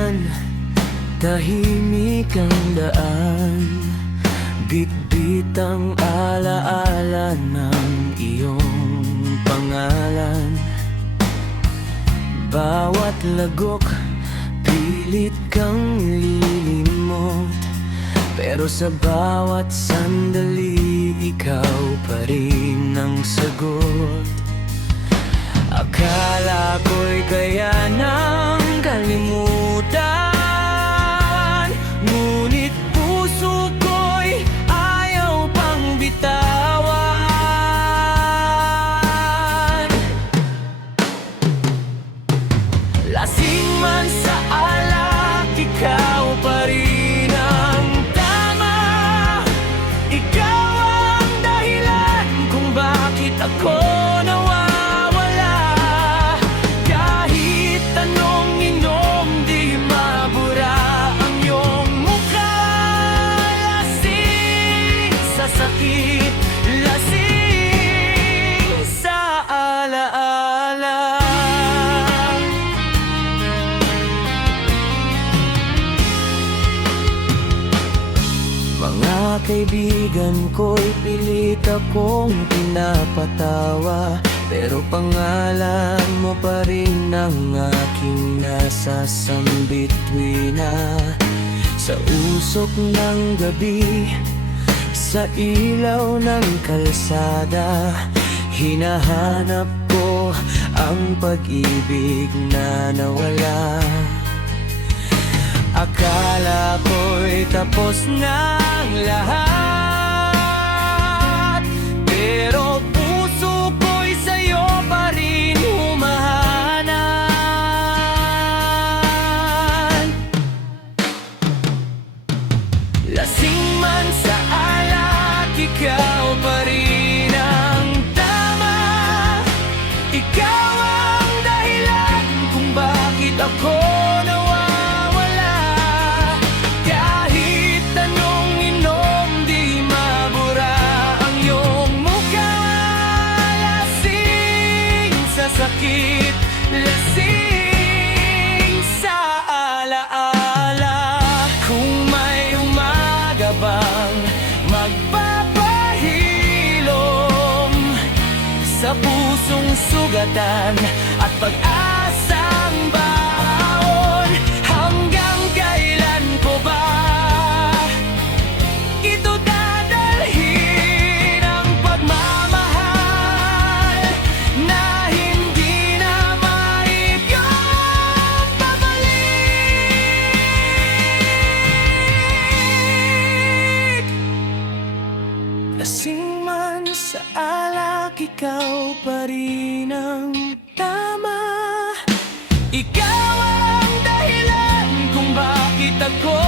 naman, tahimik ang daan, bitbit ang alaala ng iyong pangalan. Bawat lagok, pilit kang lilimot, pero sa bawat sandali, ikaw pa rin ang sagot. Akala ko'y kaya nang kalimutan, ngunit puso ko'y ayaw pang bitawan. Lasing man sa alak, ikaw pa rin ang tama. Ikaw ang dahilan kung bakit ako nawawala. Kahit anong inom, di mabura ang iyong mukha. Lasing sa sakit, lasing sa alaala. Mga kaibigan ko'y pilit akong pinapatawa, pero pangalan mo pa rin ang aking nasasambit tuwina. Sa usok ng gabi, sa ilaw ng kalsada, hinahanap ko ang pag-ibig na nawala. Akala ko'y tapos ng lahat, pero puso ko'y sa'yo pa rin humahanap. Lasing man sa alak, ikaw pa rin ang tama. Ikaw ang dahilan kung bakit ako nawawala. Kahit anong inom, di mabura ang iyong mukha. Lasing sa sakit, lasing sa alaala. Kung may umaga bang magpapahilom sa pusong sugatan at pag-asang baon, hanggang kailan ko ba ito dadalhin ang pagmamahal na hindi na maipyong babalik? Lasing man sa alak, ikaw pa rin ang tama. Ikaw ang dahilan kung bakit ako